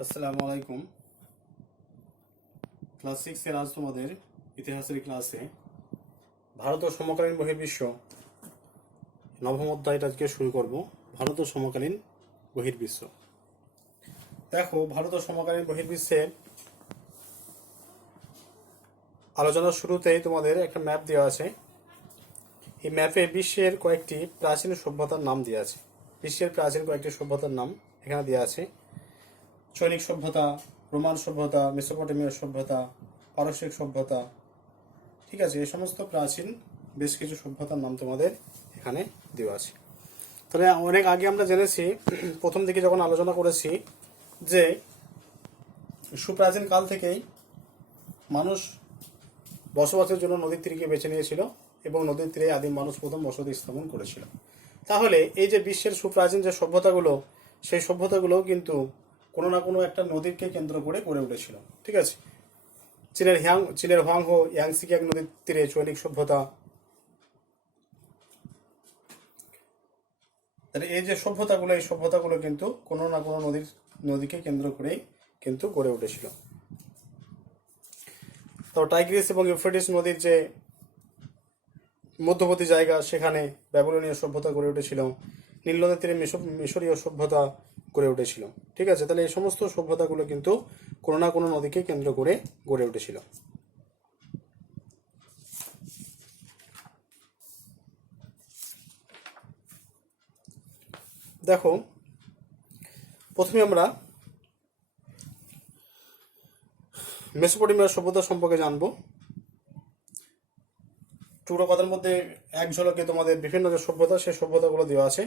আসসালামু আলাইকুম। ক্লাস 6 এর আজ তোমাদের ইতিহাসের ক্লাসে ভারত ও সমকালীন বহির্বিশ্ব নবম অধ্যায়টা আজকে শুরু করব। ভারত ও সমকালীন বহির্বিশ্ব। দেখো, ভারত ও সমকালীন বহির্বিশ্বের আলোচনার শুরুতেই তোমাদের একটা ম্যাপ দেওয়া আছে। এই ম্যাপে বিশ্বের কয়েকটি প্রাচীন সভ্যতার নাম দেওয়া আছে। বিশ্বের প্রাচীন কয়েকটি সভ্যতার নাম এখানে দেওয়া আছে। চৈনিক সভ্যতা, রোমান সভ্যতা, মেসোপটেমিয়ার সভ্যতা, পারস্যিক সভ্যতা। ঠিক আছে, এই সমস্ত প্রাচীন বেশ কিছু সভ্যতার নাম তোমাদের এখানে দেওয়া আছে। তাহলে অনেক আগে আমরা জেনেছি, প্রথম দিকে যখন আলোচনা করেছি, যে সুপ্রাচীন কাল থেকেই মানুষ বসবাসের জন্য নদীর তীরকে বেছে নিয়েছিল এবং নদীর তীরে আদিম মানুষ প্রথম বসতি স্থাপন করেছিল। তাহলে এই যে বিশ্বের সুপ্রাচীন যে সভ্যতাগুলো, সেই সভ্যতাগুলো কিন্তু কোনো না কোনো একটা নদীকে কেন্দ্র করে গড়ে উঠেছিল। ঠিক আছে, চীনের হোয়াংহো ইয়াংসিকিয়াং নদীর তীরে চৈনিক সভ্যতা। তাহলে এই যে সভ্যতাগুলো, এই সভ্যতাগুলো কিন্তু কোনো না কোনো নদীকে কেন্দ্র করেই কিন্তু গড়ে উঠেছিল। তো টাইগ্রিস এবং ইউফ্রেটিস নদীর যে মধ্যবর্তী জায়গা, সেখানে ব্যাবিলনীয় সভ্যতা গড়ে উঠেছিল। নীল নদের তীরে মিশরীয় সভ্যতা গড়ে উঠেছিল। ঠিক আছে, তাহলে এই সমস্ত সভ্যতাগুলো কিন্তু কোনো না কোনো নদীকে কেন্দ্র করে গড়ে উঠেছিল। দেখো, প্রথমে আমরা মেসোপটেমিয়ার সভ্যতা সম্পর্কে জানবো। টুকরো কথার মধ্যে এক ঝলকে তোমাদের বিভিন্ন যে সভ্যতা, সেই সভ্যতাগুলো দেওয়া আছে,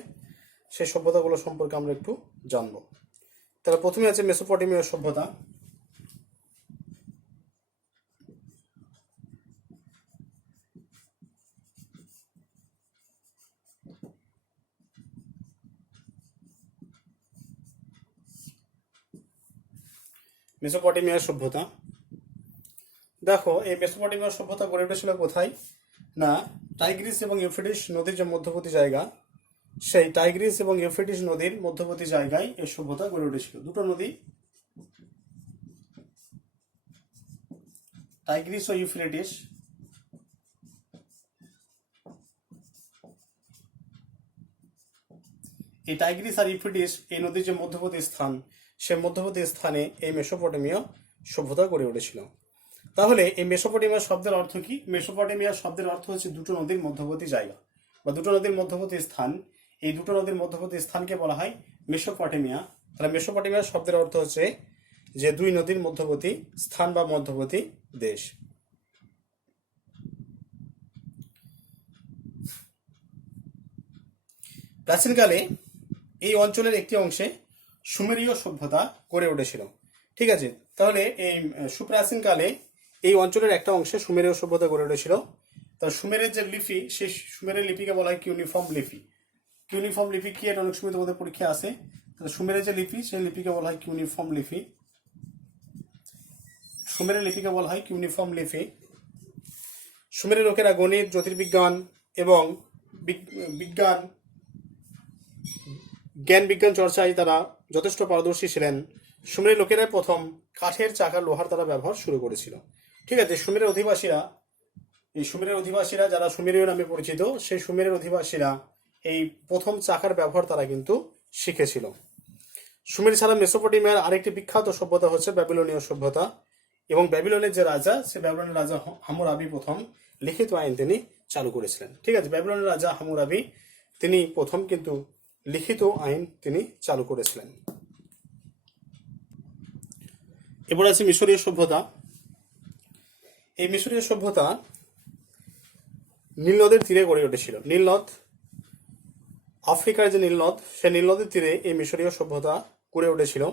সেই সভ্যতাগুলো সম্পর্কে আমরা একটু জানবো। তাহলে প্রথমে আছে মেসোপটেমিয়ার সভ্যতা। মেসোপটেমিয়ার সভ্যতা, দেখো, এই মেসোপটেমিয়ার সভ্যতা গড়ে উঠেছিল কোথায়? না, টাইগ্রিস এবং ইউফ্রেটিস নদীর যে মধ্যবর্তী জায়গা, সেই টাইগ্রিস এবং ইউফ্রেটিস নদীর মধ্যবর্তী জায়গায় এই সভ্যতা গড়ে উঠেছিল। দুটো নদী, টাইগ্রিস ও ইউফ্রেটিস, এই টাইগ্রিস আর ইউফ্রেটিস এই নদীর যে মধ্যবর্তী স্থান, সে মধ্যবর্তী স্থানে এই মেসোপটেমিয়া সভ্যতা গড়ে উঠেছিল। তাহলে এই মেসোপটেমিয়া শব্দের অর্থ কি? মেসোপটেমিয়া শব্দের অর্থ হচ্ছে দুটো নদীর মধ্যবর্তী জায়গা বা দুটো নদীর মধ্যবর্তী স্থান। এই দুটো নদীর মধ্যবর্তী স্থানকে বলা হয় মেসোপটেমিয়া। তাহলে মেসোপটেমিয়া শব্দের অর্থ হচ্ছে যে দুই নদীর মধ্যবর্তী স্থান বা মধ্যবর্তী দেশ। প্রাচীনকালে এই অঞ্চলের একটি অংশে সুমেরীয় সভ্যতা গড়ে উঠেছিল। ঠিক আছে, তাহলে এই সুপ্রাচীনকালে এই অঞ্চলের একটা অংশে সুমেরীয় সভ্যতা গড়ে উঠেছিল। তা সুমেরের যে লিপি, সেই সুমেরের লিপিকে বলা হয় কিউনিফর্ম লিপি। কিউনিফর্ম লিপি কি, এটা অনেক সময় তোমাদের পরীক্ষা আসে। তাহলে সুমেরের যে লিপি, সেই লিপিকে বলা হয় কিউনিফর্ম লিপি। সুমেরের লিপিকে বলা হয় কিউনিফর্ম লিপি। সুমেরের লোকেরা গণিত, জ্যোতির্বিজ্ঞান এবং বিজ্ঞান জ্ঞান বিজ্ঞান চর্চায় তারা যথেষ্ট পারদর্শী ছিলেন। সুমেরের লোকেরা প্রথম কাঠের চাকা, লোহার তারা ব্যবহার শুরু করেছিল। ঠিক আছে, সুমেরের অধিবাসীরা যারা সুমেরীয় নামে পরিচিত, সেই সুমেরের অধিবাসীরা এই প্রথম চাকার ব্যবহার তারা কিন্তু শিখেছিল। সুমের ছাড়া মেসোপটেমিয়ার আরেকটি বিখ্যাত সভ্যতা হচ্ছে ব্যাবিলনীয় সভ্যতা। এবং ব্যাবিলনের যে রাজা, সে ব্যাবিলনের রাজা হামুরাবি প্রথম লিখিত আইন তিনি চালু করেছিলেন। ঠিক আছে, ব্যাবিলনের রাজা হামুরাবি তিনি প্রথম কিন্তু লিখিত আইন তিনি চালু করেছিলেন। এবার আছে মিশরীয় সভ্যতা। এই মিশরীয় সভ্যতা নীল নদের তীরে গড়ে উঠেছিল। নীল নদ, আফ্রিকার যে নীল নদ, সে নীল নদের তীরে এই মিশরীয় সভ্যতা গড়ে উঠেছিল।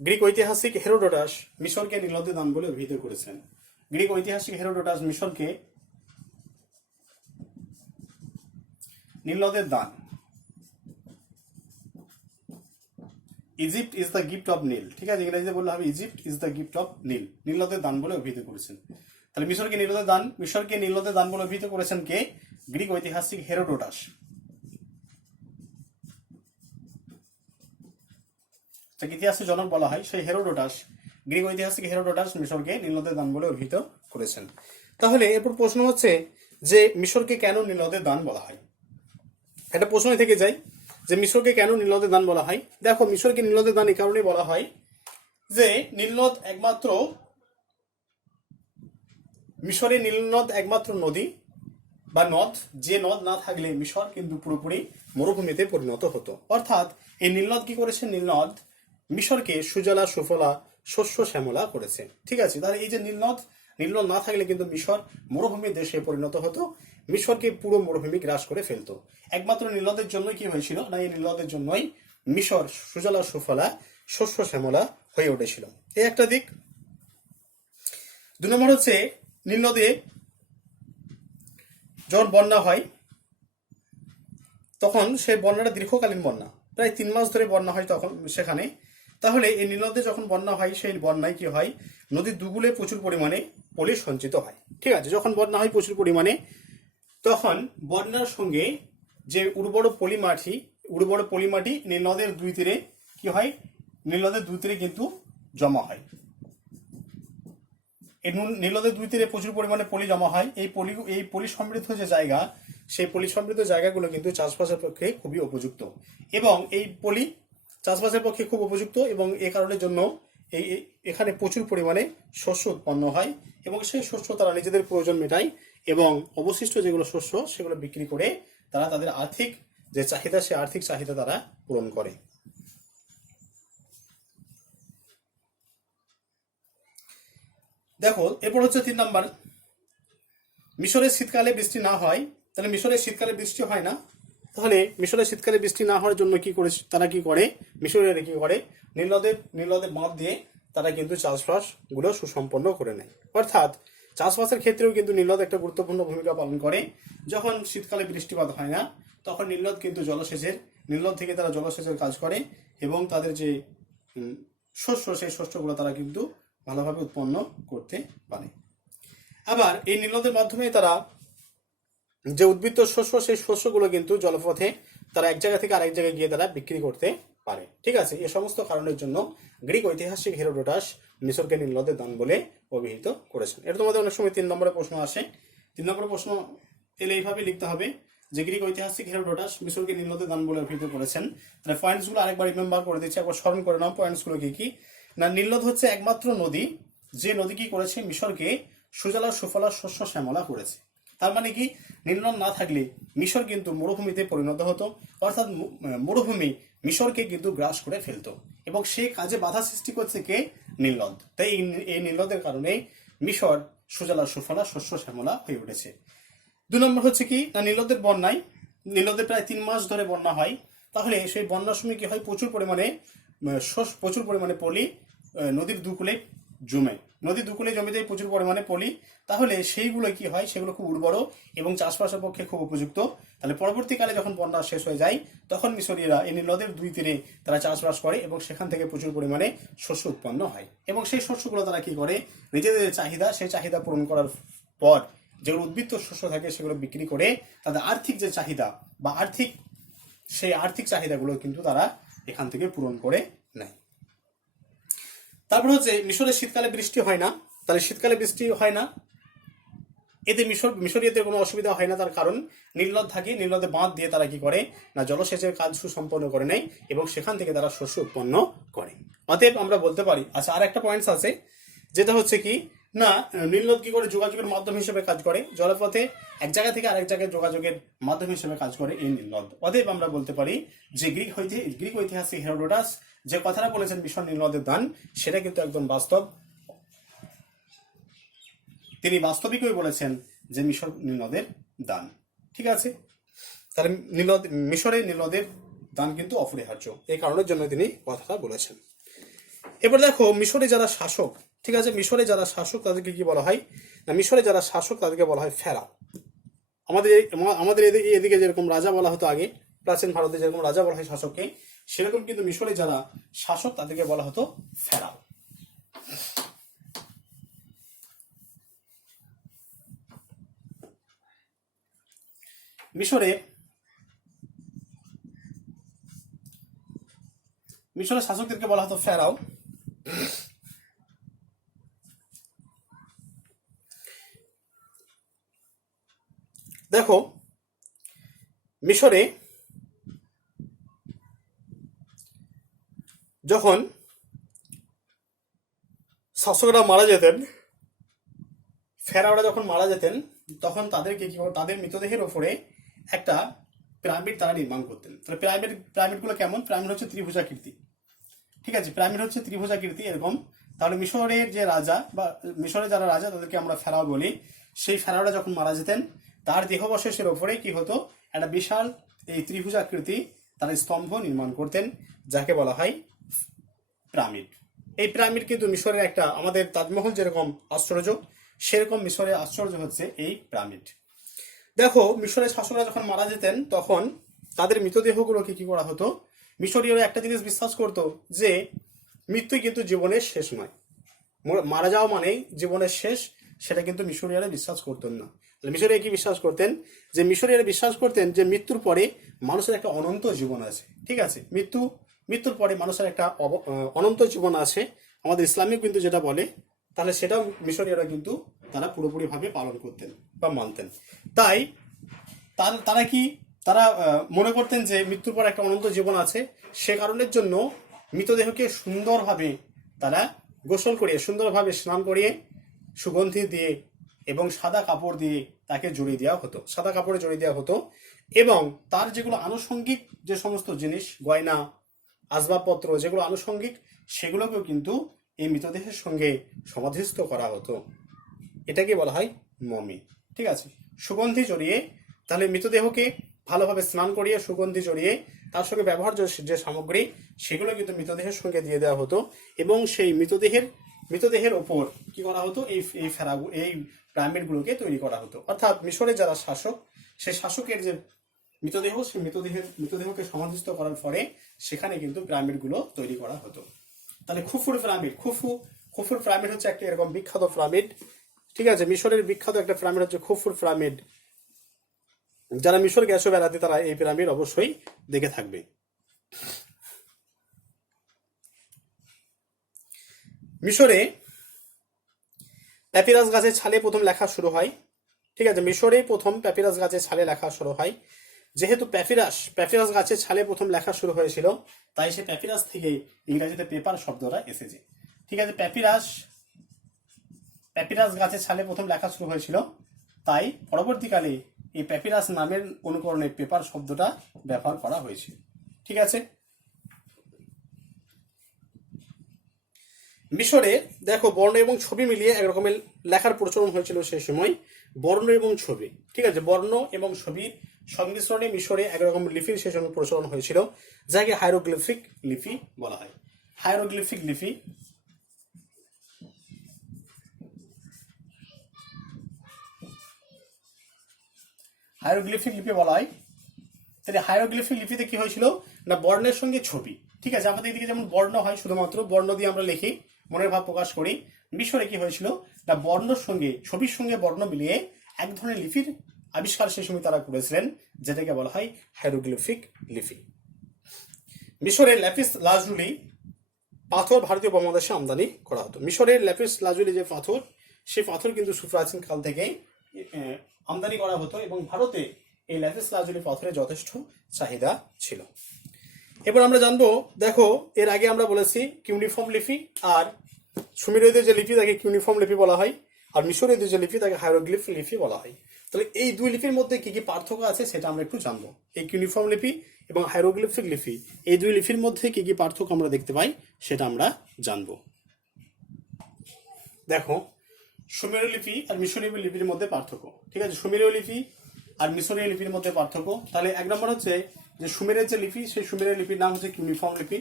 গ্রিক ঐতিহাসিক হেরোডোটাস মিশরকে নীল নদের দান বলে অভিহিত করেছেন। গ্রিক ঐতিহাসিক হেরোডোটাস মিশরকে নীল নদের দান, Egypt is the gift of Nile. ঠিক আছে, ইংরেজিতে বললে হবে Egypt is the gift of Nile. নীল নদের দান বলে অভিহিত করেছেন। তাহলে মিশরকে নীল নদের দান বলে অভিহিত করেছেন কে? গ্রিক ঐতিহাসিক হেরোডোটাস। যাকে ইতিহাসের জনক বলা হয়, সেই হেরোডোটাস, গ্রিক ঐতিহাসিক হেরোডোটাস মিশরকে নীল নদের দান বলে অভিহিত করেছেন। তাহলে এরপর প্রশ্ন হচ্ছে যে মিশরকে কেন নীল নদের দান বলা হয়? একটা প্রশ্ন থেকে যায় যে মিশরকে কেন নীল নদের দান বলা হয়। দেখো, মিশরকে নীল নদের দান এই কারণে বলা হয় যে মিশরের নীল নদ একমাত্র নদী বা নদ, যে নদ না থাকলে মিশর কিন্তু পুরোপুরি মরুভূমিতে পরিণত হতো। অর্থাৎ এই নীলনদ কি করেছে? নীলনদ মিশরকে সুজলা সুফলা শস্য শ্যামলা করেছে। ঠিক আছে, তাহলে এই যে নীলনদ না থাকলে কিন্তু মিশর মরুভূমির দেশে পরিণত হতো, মিশরকে পুরো মরুভূমি গ্রাস করে ফেলতো। একমাত্র নীলনদের জন্যই কি হয়েছিল না, এই নীলনদের জন্যই মিশর সুজলা সুফলা শস্য শ্যামলা হয়ে উঠেছিল। এই একটা দিক। 2 নম্বর হচ্ছে নীলনদে যখন বন্যা হয় তখন সেই বন্যাটা দীর্ঘকালীন বন্যা, প্রায় 3 মাস ধরে বন্যা হয় তখন সেখানে। তাহলে এই নীলনদে যখন বন্যা হয়, সেই বন্যায় কি হয়, নদীর দুগুলে প্রচুর পরিমাণে পলি সঞ্চিত হয়। ঠিক আছে, যখন বন্যা হয় প্রচুর পরিমাণে, তখন বন্যার সঙ্গে যে উর্বর পলিমাটি নীলনদের 2 তীরে কি হয়, নীলনদের 2 তীরে কিন্তু জমা হয়। এই নীলনদের 2 তীরে প্রচুর পরিমাণে পলি জমা হয়। এই পলি সমৃদ্ধ যে জায়গা, সেই পলি সমৃদ্ধ জায়গাগুলো কিন্তু চাষবাসের পক্ষে খুবই উপযুক্ত, এবং এই পলি চাষবাসের পক্ষে খুব উপযুক্ত, এবং এ কারণের জন্য এখানে প্রচুর পরিমাণে শস্য উৎপন্ন হয়, এবং সেই শস্য তারা নিজেদের প্রয়োজন মেটায়, এবং অবশিষ্ট যেগুলো শস্য সেগুলো বিক্রি করে তারা তাদের আর্থিক যে চাহিদা, সে আর্থিক চাহিদা তারা পূরণ করে। দেখো, এরপর হচ্ছে 3 নাম্বার, মিশরের শীতকালে বৃষ্টি না হয়। তাহলে মিশরের শীতকালে বৃষ্টি হয় না, তাহলে মিশরের শীতকালে বৃষ্টি না হওয়ার জন্য কি করে তারা কি করে, মিশরীয়রা কি করে, নীলনদের বাঁধ দিয়ে তারা কিন্তু চাষবাস গুলো সুসম্পন্ন করে নেয়। অর্থাৎ চাষবাসের ক্ষেত্রেও কিন্তু নীলনদ একটা গুরুত্বপূর্ণ ভূমিকা পালন করে। যখন শীতকালে বৃষ্টিপাত হয় না, তখন নীলনদ কিন্তু নীলনদ থেকে তারা জলসেচের কাজ করে, এবং তাদের যে শস্য, সেই শস্যগুলো তারা কিন্তু ভালোভাবে উৎপন্ন করতে পারে। আবার এই নীলনদের মাধ্যমে তারা যে উদ্ভিদ শস্য, সেই শস্যগুলো কিন্তু জলপথে তারা এক জায়গা থেকে আরেক জায়গায় গিয়ে তারা বিক্রি করতে পারে। ঠিক আছে, এই সমস্ত কারণের জন্য গ্রিক ঐতিহাসিক হেরোডোটাস মিশরকে নীলনদের দান বলে অভিহিত করেছেন। এটা তোমাদের অনেক সময় 3 নম্বরের প্রশ্ন আসে। 3 নম্বরের প্রশ্ন এলে এইভাবে লিখতে হবে যে গ্রিক ঐতিহাসিক হেরোডোটাস মিশরকে নীলনদের দান বলে অভিহিত করেছেন। তাহলে পয়েন্টসগুলো আরেকবার রিমেম্বার করে দিচ্ছি, একবার স্মরণ করে নাও পয়েন্টসগুলো কি কি। না, নীলনদ হচ্ছে একমাত্র নদী, যে নদী কি করেছে, মিশরকে সুজলা সুফলা শস্য শ্যামলা করেছে। তার মানে কি, নীলনদ না থাকলে মিশর কিন্তু মরুভূমিতে পরিণত হতো, অর্থাৎ মরুভূমি মিশরকে কিন্তু গ্রাস করে ফেলতো, এবং সেই কাজে বাধা সৃষ্টি করছে কে? নীলনদ। তাই এই নীলনদের কারণে মিশর সুজলা সুফলা শস্য শ্যামলা হয়ে উঠেছে। 2 নম্বর হচ্ছে কি না, নীলনদের প্রায় 3 মাস ধরে বন্যা হয়। তাহলে সেই বন্যার সময় কি হয়, প্রচুর পরিমাণে পলি নদীর দুকুলে জমে যায় প্রচুর পরিমাণে পলি। তাহলে সেইগুলো কি হয়, সেগুলো খুব উর্বর এবং চাষবাসের পক্ষে খুব উপযুক্ত। তাহলে পরবর্তীকালে যখন বন্যা শেষ হয়ে যায়, তখন মিশরীয়রা এই নীলনদের 2 তীরে তারা চাষবাস করে, এবং সেখান থেকে প্রচুর পরিমাণে শস্য উৎপন্ন হয়, এবং সেই শস্যগুলো তারা কি করে, নিজেদের চাহিদা, সেই চাহিদা পূরণ করার পর যেগুলো উদ্বৃত্ত শস্য থাকে সেগুলো বিক্রি করে তাদের আর্থিক যে চাহিদা বা সেই আর্থিক চাহিদাগুলো কিন্তু তারা এখান থেকে পূরণ করে নেয়। তারপর হচ্ছে মিশরের শীতকালে বৃষ্টি হয় না। তাহলে শীতকালে বৃষ্টি হয় না, এতে মিশরীয়দের কোনো অসুবিধা হয় না। তার কারণ নীলনদ থাকে, নীলনদে বাঁধ দিয়ে তারা কি করে না, জলসেচের কাজ সুসম্পন্ন করে নেয়, এবং সেখান থেকে তারা শস্য উৎপন্ন করে। অতএব আমরা বলতে পারি, আচ্ছা, আর একটা পয়েন্টস আছে, যেটা হচ্ছে কি না, নীলনদ কি করে যোগাযোগের মাধ্যম হিসেবে কাজ করে, জলপথে এক জায়গা থেকে আরেক জায়গায় যোগাযোগের মাধ্যম হিসেবে কাজ করে এই নীলনদ। অতএব আমরা বলতে পারি যে গ্রিক ঐতিহাসিক হেরোডোটাস যে কথাটা বলেছেন মিশর নীলনদের দান, সেটা কিন্তু একদম বাস্তব। তিনি বাস্তবিকই বলেছেন যে মিশর নীলনদের দান। ঠিক আছে, তাহলে মিশরের নীলনদের দান কিন্তু অপরিহার্য, এই কারণের জন্য তিনি কথাটা বলেছেন। এবার দেখো, মিশরে যারা শাসক, ঠিক আছে, মিশরে যারা শাসক তাদেরকে কি বলা হয় না, মিশরে যারা শাসক তাদেরকে বলা হয় ফেরাও। আমাদের এদিকে যেরকম রাজা বলা হতো আগে, প্রাচীন ভারতে যেরকম রাজা বলা হয় শাসককে, সেরকম কিন্তু মিশরে যারা শাসক তাদেরকে বলা হতো ফেরাও। মিশরে মিশরের শাসকদেরকে বলা হতো ফেরাও। দেখো মিশরে যখন শাসকরা মারা যেতেন, ফেরাওরা যখন মারা যেতেন, তখন তাদেরকে কি করতো, তাদের মৃতদেহের ওপরে একটা পিরামিড তারা নির্মাণ করতেন। তাহলে পিরামিডগুলো কেমন? পিরামিড হচ্ছে ত্রিভুজাকৃতি, ঠিক আছে, পিরামিড হচ্ছে ত্রিভুজাকৃতি এরকম। তাহলে মিশরের যে রাজা বা মিশরের যারা রাজা তাদেরকে আমরা ফেরাও বলি, সেই ফেরাওরা যখন মারা যেতেন তার দেহাবশেষের ওপরে কি হতো, একটা বিশাল এই ত্রিভুজাকৃতি তারা স্তম্ভ নির্মাণ করতেন, যাকে বলা হয় পিরামিড। এই পিরামিড কিন্তু মিশরের একটা, আমাদের তাজমহল যেরকম আশ্চর্য, সেরকম মিশরের আশ্চর্য হচ্ছে এই পিরামিড। দেখো মিশরের শাসকরা যখন মারা যেতেন তখন তাদের মৃতদেহগুলোকে কি করা হতো, মিশরীয়রা একটা জিনিস বিশ্বাস করতো যে মৃত্যুই কিন্তু জীবনের শেষ নয়, মারা যাওয়া মানেই জীবনের শেষ, সেটা কিন্তু মিশরীয়রা বিশ্বাস করতেন না। মিশরীয় কি বিশ্বাস করতেন, যে মিশরীয়রা বিশ্বাস করতেন যে মৃত্যুর পরে মানুষের একটা অনন্ত জীবন আছে, ঠিক আছে, মৃত্যুর পরে মানুষের একটা অনন্ত জীবন আছে, আমাদের ইসলামিক কিন্তু যেটা বলে, তাহলে সেটাও মিশরীয়রা কিন্তু তারা পুরোপুরিভাবে পালন করতেন বা মানতেন। তাই তারা মনে করতেন যে মৃত্যুর পর একটা অনন্ত জীবন আছে, সে কারণের জন্য মৃতদেহকে সুন্দরভাবে তারা গোসল করিয়ে, সুন্দরভাবে স্নান করিয়ে, সুগন্ধি দিয়ে এবং সাদা কাপড় দিয়ে তাকে জড়িয়ে দেওয়া হতো, সাদা কাপড়ে জড়িয়ে দেওয়া হতো। এবং তার যেগুলো আনুষঙ্গিক যে সমস্ত জিনিস, গয়না, আসবাবপত্র যেগুলো আনুষঙ্গিক, সেগুলোকেও কিন্তু এই মৃতদেহের সঙ্গে সমাধিস্থ করা হতো। এটাকে বলা হয় মমি, ঠিক আছে। সুগন্ধি জড়িয়ে, তাহলে মৃতদেহকে ভালোভাবে স্নান করিয়ে সুগন্ধি জড়িয়ে তার সঙ্গে ব্যবহার্য যে সামগ্রী, সেগুলো কিন্তু মৃতদেহের সঙ্গে দিয়ে দেওয়া হতো। এবং সেই মৃতদেহের ওপর কি করা হতো, এই পিরামিডগুলোকে তৈরি করা হতো। অর্থাৎ মিশরের যারা শাসক, সেই শাসকের যে মৃতদেহ, সেই মৃতদেহকে সমাধিস্থ করার পরে সেখানে কিন্তু পিরামিডগুলো তৈরি করা হতো। তাহলে খুফুর পিরামিড হচ্ছে একটা এরকম বিখ্যাত পিরামিড, ঠিক আছে। মিশরের বিখ্যাত একটা পিরামিড হচ্ছে খুফুর পিরামিড। যারা মিশর গেছো বেড়াতে তারা এই পিরামিড অবশ্যই দেখে থাকবে। মিশরে প্যাপিরাস গাছের ছালে প্রথম লেখা শুরু হয়, ঠিক আছে। মিশরে প্রথম প্যাপিরাস গাছের ছালে লেখা শুরু হয়। যেহেতু প্যাপিরাস গাছের ছালে প্রথম লেখা শুরু হয়েছিল, তাই সে প্যাপিরাস থেকে ইংরেজিতে পেপার শব্দটা এসেছে, ঠিক আছে। প্যাপিরাস গাছের ছালে প্রথম লেখা শুরু হয়েছিল, তাই পরবর্তীকালে এই প্যাপিরাস নামের অনুকরণে পেপার শব্দটা ব্যবহার করা হয়েছে, ঠিক আছে। মিশরে দেখো বর্ণ এবং ছবি মিলিয়ে একরকমের লেখার প্রচলন হয়েছিল সেই সময়, বর্ণ এবং ছবি, ঠিক আছে। বর্ণ এবং ছবির সংমিশ্রণে মিশরে একরকম লিপির সেই সময় প্রচলন হয়েছিল, যাকে হাইরোগ্লিফিক লিপি বলা হয়। হাইরোগ্লিফিক লিপি বলা হয়। তাহলে হাইরোগ্লিফিক লিপিতে কি হয়েছিল না, বর্ণের সঙ্গে ছবি, ঠিক আছে। আমাদের এদিকে যেমন বর্ণ হয়, শুধুমাত্র বর্ণ দিয়ে আমরা লিখি, মনের ভাব প্রকাশ করি। মিশরে কি হয়েছিল না, বর্ণের সঙ্গে ছবির সঙ্গে বর্ণ মিলিয়ে এক ধরনের লিপির আবিষ্কার সেই সময় তারা করেছিলেন, যেটাকে বলা হয় হাইরোগ্লিফিক লিপি। মিশরের ল্যাপিস লাজুলি পাথর ভারতীয় উপমহাদেশে আমদানি করা হতো। মিশরের ল্যাপিস লাজুলি যে পাথর, সেই পাথর কিন্তু সুপ্রাচীন কাল থেকে আমদানি করা হতো, এবং ভারতে এই ল্যাপিস লাজুলি পাথরের যথেষ্ট চাহিদা ছিল। এবার আমরা জানবো, দেখো এর আগে আমরা বলেছি কিউনিফর্ম লিপি, আর সুমেরীয়দের যে লিপি তাকে কিউনিফর্ম লিপি বলা হয়, আর মিশরীয়দের যে লিপি তাকে হাইরোগ্লিফ লিপি বলা হয়। তাহলে এই দুই লিপির মধ্যে কি কি পার্থক্য আছে সেটা আমরা একটু জানবো। এই কিউনিফর্ম লিপি এবং হাইরোগ্লিফিক লিপি, এই দুই লিপির মধ্যে কি কি পার্থক্য আমরা দেখতে পাই সেটা আমরা জানবো। দেখো সুমেরীয় লিপি আর মিশরীয় লিপির মধ্যে পার্থক্য, ঠিক আছে। সুমেরীয় লিপি আর মিশরীয় লিপির মধ্যে পার্থক্য, তাহলে এক নম্বর হচ্ছে যে সুমেরের যে লিপি, সেই সুমেরের লিপির নাম হচ্ছে কিউনিফর্ম লিপি।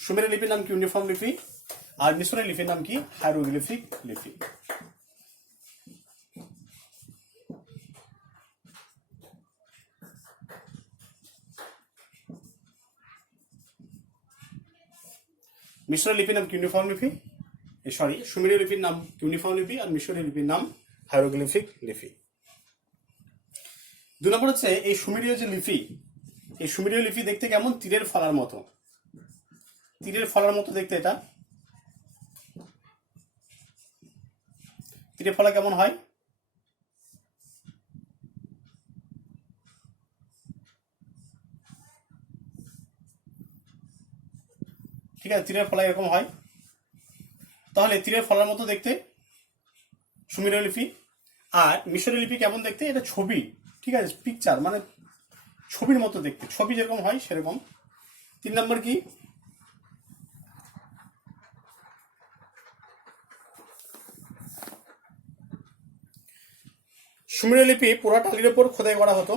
সুমেরের লিপির নাম কিউনিফর্ম লিপি, আর মিশরের লিপির নাম কি, হাইরোগ্লিফিক লিপি। মিশরের লিপির নাম কিউনিফর্ম লিপি, সুমেরীয় লিপির নাম কিউনিফর্ম লিপি, আর মিশরীয় লিপির নাম হাইরোগ্লিফিক লিপি। 2 নম্বর হচ্ছে এই সুমেরীয় যে লিপি, এই সুমেরীয় লিপি দেখতে কেমন? তীরের ফলার মতো, তীরের ফলার মতো দেখতে। এটা তীরের ফলা কেমন হয়? ঠিক আছে, তীরের ফলা এরকম হয়। তাহলে তীরের ফলার মতো দেখতে সুমেরীয় লিপি। আর মিশরীয় লিপি কেমন দেখতে? এটা ছবি, ঠিক আছে, পিকচার মানে ছবির মতো দেখতে, ছবি যেরকম হয় সেরকম। 3 নম্বর কি? সুমেরীয় লিপি পোড়া টালির ওপর খোদাই করা হতো।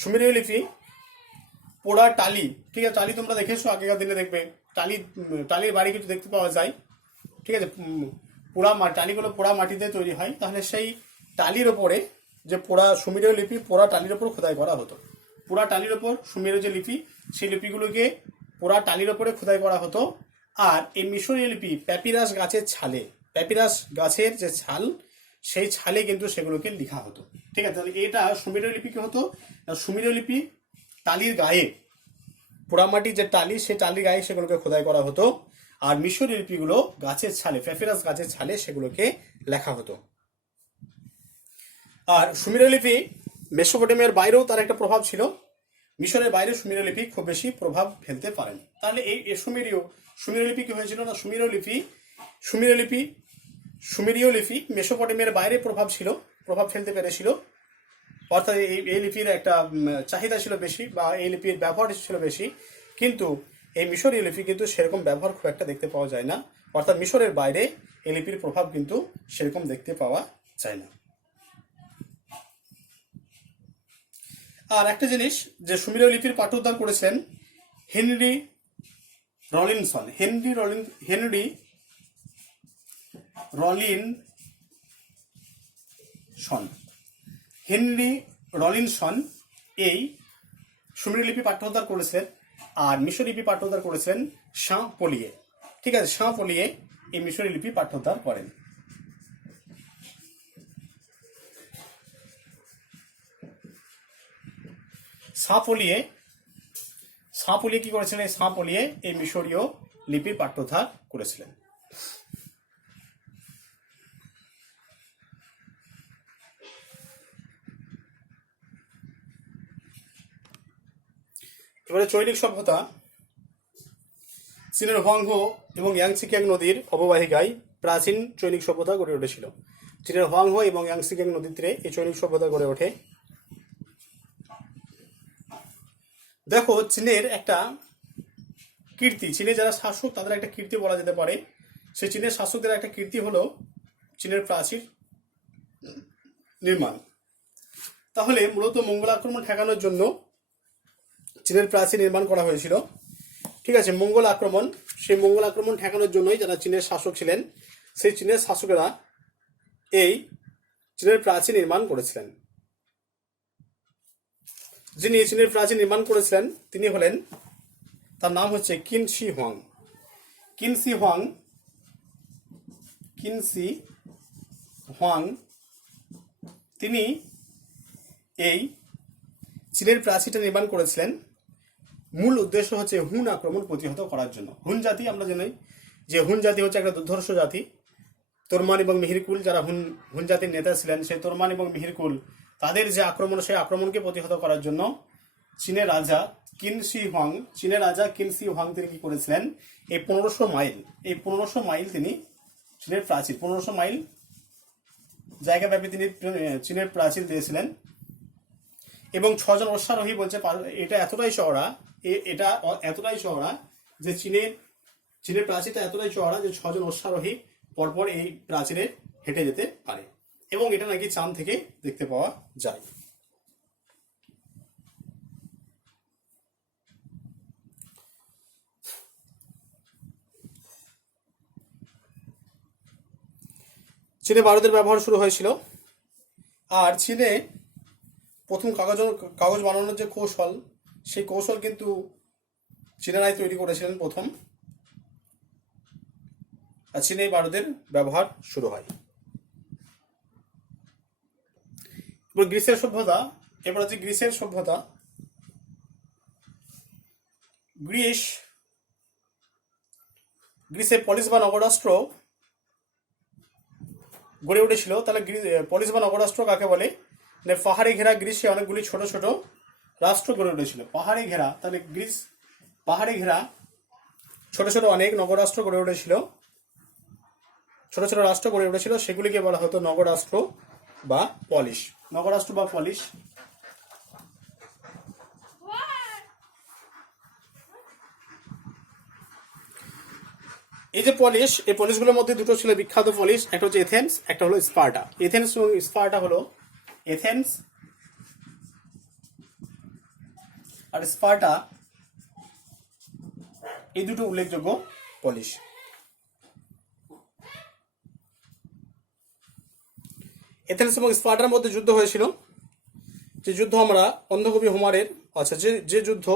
সুমেরীয় লিপি পোড়া টালি, ঠিক আছে, টালি তোমরা দেখেছো আগেকার দিনে, দেখবে টালির বাড়ি কিছু দেখতে পাওয়া যায়, ঠিক আছে, টালিগুলো পোড়া মাটিতে তৈরি হয়। তাহলে সেই টালির ওপরে যে সুমেরীয় লিপি পোড়া টালির ওপর খোদাই করা হতো। পোড়া টালির ওপর সুমেরীয় যে লিপি, সেই লিপিগুলোকে পোড়া টালির ওপরে খোদাই করা হতো। আর এই মিশরীয় লিপি প্যাপিরাস গাছের ছালে, প্যাপিরাস গাছের যে ছাল, সেই ছালে কিন্তু সেগুলোকে লেখা হতো। ঠিক আছে, তাহলে এটা সুমেরীয় লিপি কি হতো? সুমেরীয় লিপি টালির গায়ে, পোড়ামাটির যে টালি, সেই টালির গায়ে সেগুলোকে খোদাই করা হতো। আর মিশরীয় লিপিগুলো গাছের ছালে, প্যাপিরাস গাছের ছালে সেগুলোকে লেখা হতো। আর সুমেরীয় লিপি মেসোপটেমিয়ার বাইরেও তার একটা প্রভাব ছিল। মিশরের বাইরে সুমেরীয় লিপি খুব বেশি প্রভাব ফেলতে পারেনি। তাহলে এই সুমেরীয় লিপি কি হয়েছিল না? সুমেরীয় লিপি মেসোপটেমিয়ার বাইরে প্রভাব ফেলতে পেরেছিল। অর্থাৎ এই লিপির একটা চাহিদা ছিল বেশি, বা এই লিপির ব্যবহার ছিল বেশি। কিন্তু এই মিশরীয় লিপি কিন্তু সেরকম ব্যবহার খুব একটা দেখতে পাওয়া যায় না। অর্থাৎ মিশরের বাইরে এই লিপির প্রভাব কিন্তু সেরকম দেখতে পাওয়া যায় না। আর একটা জিনিস, যে সুমেরীয় লিপির পাঠোদ্ধার করেছেন হেনরি রলিনসন। হেনরি রলিনসন এই সুমেরীয় লিপি পাঠোদ্ধার করেছেন। আর মিশর লিপি পাঠোদ্ধার করেছেন শাঁ পলিয়ে। ঠিক আছে, শাঁ পলিয়ে এই মিশরীয় লিপি পাঠোদ্ধার করেন। শাঁ পলিয়ে কি করেছিলেন? শাঁ পলিয়ে এই মিশরীয় লিপির পাঠোদ্ধার করেছিলেন। এবারে চৈনিক সভ্যতা। চীনের হোয়াংহো এবং ইয়াংসিকিয়াং নদীর অববাহিকায় প্রাচীন চৈনিক সভ্যতা গড়ে উঠেছিল। চীনের হোয়াংহো এবং ইয়াংসিকিয়াং নদীর তীরে এই চৈনিক সভ্যতা গড়ে ওঠে। দেখো, চীনের একটা কীর্তি, চীনের যারা শাসক তাদের একটা কীর্তি বলা যেতে পারে। সেই চীনের শাসকদের একটা কীর্তি হলো চীনের প্রাচীর নির্মাণ। তাহলে মূলত মঙ্গল আক্রমণ ঠেকানোর জন্য চীনের প্রাচীর নির্মাণ করা হয়েছিল। ঠিক আছে, সেই মঙ্গল আক্রমণ ঠেকানোর জন্যই যারা চীনের শাসক ছিলেন, সেই চীনের শাসকেরা এই চীনের প্রাচীর নির্মাণ করেছিলেন। যিনি চীনের প্রাচীর নির্মাণ করেছিলেন তিনি হলেন, তার নাম হচ্ছে কিন শি হোয়াং। তিনি এই চীনের প্রাচীরটা নির্মাণ করেছিলেন। মূল উদ্দেশ্য হচ্ছে হুন আক্রমণ প্রতিহত করার জন্য। হুন জাতি, আমরা জানি যে হুন জাতি হচ্ছে একটা দুর্ধর্ষ জাতি। তোরমান এবং মিহিরকুল যারা হুন জাতির নেতা ছিলেন, সেই তোরমান এবং মিহিরকুল তাদের যে আক্রমণ, সেই আক্রমণকে প্রতিহত করার জন্য চীনের রাজা কিন শি হোয়াং তিনি কি করেছিলেন? এই 1500 মাইল তিনি চীনের প্রাচীর, 1500 মাইল জায়গাব্যাপী তিনি চীনের প্রাচীর দিয়েছিলেন। এবং 6 জন অশ্বারোহী বলছে এটা এতটাই চওড়া যে চীনের প্রাচীরটা এতটাই চওড়া যে 6 জন অশ্বারোহী পরপর এই প্রাচীরে হেঁটে যেতে পারে। এবং এটা নাকি চাঁদ থেকে দেখতে পাওয়া যায়। চীনে বারুদের ব্যবহার শুরু হয়েছিল। আর চীনে প্রথম কাগজ বানানোর যে কৌশল, সেই কৌশল কিন্তু চীনারাই তৈরি করেছিলেন প্রথম। আর চীনে বারুদের ব্যবহার শুরু হয়। এবার গ্রিসের সভ্যতা। গ্রিসে পলিস বা নগরাষ্ট্র গড়ে উঠেছিল। তাহলে পলিস বা নগরাষ্ট্র কাকে বলে? মানে পাহাড়ে ঘেরা গ্রিসে অনেকগুলি ছোট ছোট রাষ্ট্র গড়ে উঠেছিল। পাহাড়ে ঘেরা, তাহলে গ্রিস পাহাড়ে ঘেরা ছোট ছোট অনেক নগরাষ্ট্র গড়ে উঠেছিল, ছোট ছোট রাষ্ট্র গড়ে উঠেছিল, সেগুলিকে বলা হতো নগরাষ্ট্র বা পলিশ। নগরাষ্ট্র বা পলিশ। এই যে পলিশ, এই পলিশগুলোর মধ্যে দুটো ছিল বিখ্যাত পলিশ, একটা হচ্ছে এথেন্স, একটা হলো স্পার্টা। এথেন্স এবং স্পার্টা হলো, এথেন্স আর স্পার্টা এই দুটো উল্লেখযোগ্য পলিশ। এথেন্স এবং স্পার্টার মধ্যে যুদ্ধ হয়েছিল, যে যুদ্ধ আমরা অন্ধকবি হোমারের, আচ্ছা যে যুদ্ধ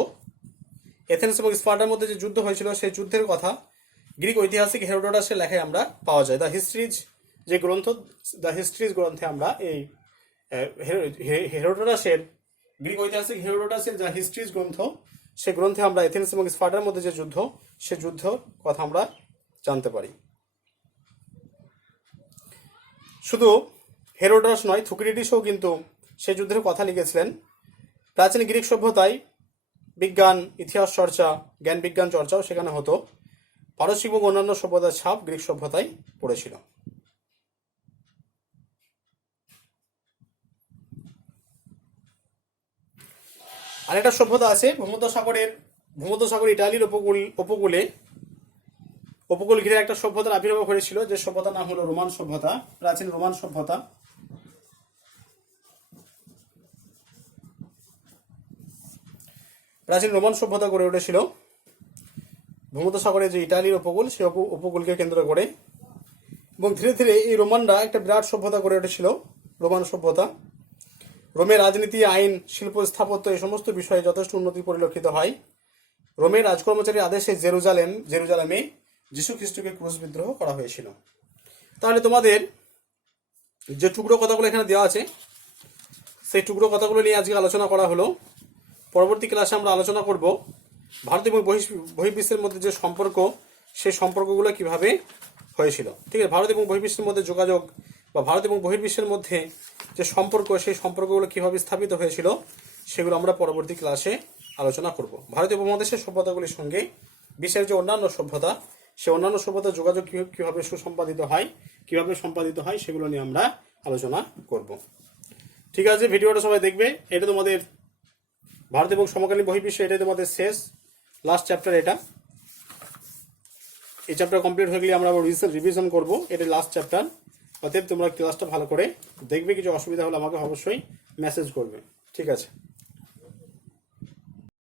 এথেন্স এবং স্পার্টার মধ্যে যে যুদ্ধ হয়েছিল সেই যুদ্ধের কথা গ্রিক ঐতিহাসিক হেরোডোটাসের লেখায় আমরা পাওয়া যায়। দ্য হিস্ট্রিজ যে গ্রন্থ, দ্য হিস্ট্রিজ গ্রন্থে আমরা এই হেরোডোটাসের, গ্রিক ঐতিহাসিক হেরোডোটাসের যা হিস্ট্রিজ গ্রন্থ, সে গ্রন্থে আমরা এথেন্স এবং স্পার্টার মধ্যে যে যুদ্ধ, সে যুদ্ধ কথা আমরা জানতে পারি। শুধু হেরোডোটাস নয়, থুকিডিডিসও কিন্তু সেই যুদ্ধের কথা লিখেছিলেন। প্রাচীন গ্রিক সভ্যতায় বিজ্ঞান, ইতিহাস চর্চা, জ্ঞান বিজ্ঞান চর্চাও সেখানে হতো। পারস্য এবং অন্যান্য সভ্যতার ছাপ গ্রিক সভ্যতায় পড়েছিল। আরেকটা সভ্যতা আছে ভূমধ্যসাগর ইটালির উপকূল ঘিরে একটা সভ্যতার আবির্ভাব হয়েছিল, যে সভ্যতার নাম হলো রোমান সভ্যতা, প্রাচীন রোমান সভ্যতা। প্রাচীন রোমান সভ্যতা গড়ে উঠেছিল ভূমধ্যসাগরের যে ইটালির উপকূল, সেই উপকূলকে কেন্দ্র করে, এবং ধীরে ধীরে এই রোমানরা একটা বিরাট সভ্যতা গড়ে উঠেছিল, রোমান সভ্যতা। রোমের রাজনীতি, আইন, শিল্প, স্থাপত্য এই সমস্ত বিষয়ে যথেষ্ট উন্নতি পরিলক্ষিত হয়। রোমের রাজকর্মচারীর আদেশে জেরুজালেমে যীশু খ্রিস্টকে ক্রুশবিদ্ধ করা হয়েছিল। তাহলে তোমাদের যে টুকরো কথাগুলো এখানে দেওয়া আছে, সেই টুকরো কথাগুলো নিয়ে আজকে আলোচনা করা হলো। পরবর্তী ক্লাসে আমরা আলোচনা করব ভারত এবং বহির্বিশ্বের মধ্যে যে সম্পর্ক, সেই সম্পর্কগুলো কিভাবে হয়েছিল। ঠিক আছে, ভারত এবং বহির্বিশ্বের মধ্যে যোগাযোগ বা ভারত এবং বহির্বিশ্বের মধ্যে যে সম্পর্ক, সেই সম্পর্কগুলো কিভাবে স্থাপিত হয়েছিল, সেগুলো আমরা পরবর্তী ক্লাসে আলোচনা করব। ভারতীয় উপমহাদেশের সভ্যতাগুলির সঙ্গে বিশ্বের যে অন্যান্য সভ্যতা, সেই অন্যান্য সভ্যতার যোগাযোগ কিভাবে সম্পাদিত হয়, সেগুলো নিয়ে আমরা আলোচনা করব। ঠিক আছে, ভিডিওটা সবাই দেখবে। এটা তোমাদের ভারত এবং সমকালীন বহির্বিশ্ব, এটাই তোমাদের শেষ লাস্ট চ্যাপ্টার। এই চ্যাপ্টার কমপ্লিট হয়ে গেলে আমরা রিভিশন করব, এটা লাস্ট চ্যাপ্টার। অতএব তোমরা ক্লাসটা ভালো করে দেখবে। কিছু অসুবিধা হলে আমাকে অবশ্যই মেসেজ করবে। ঠিক আছে।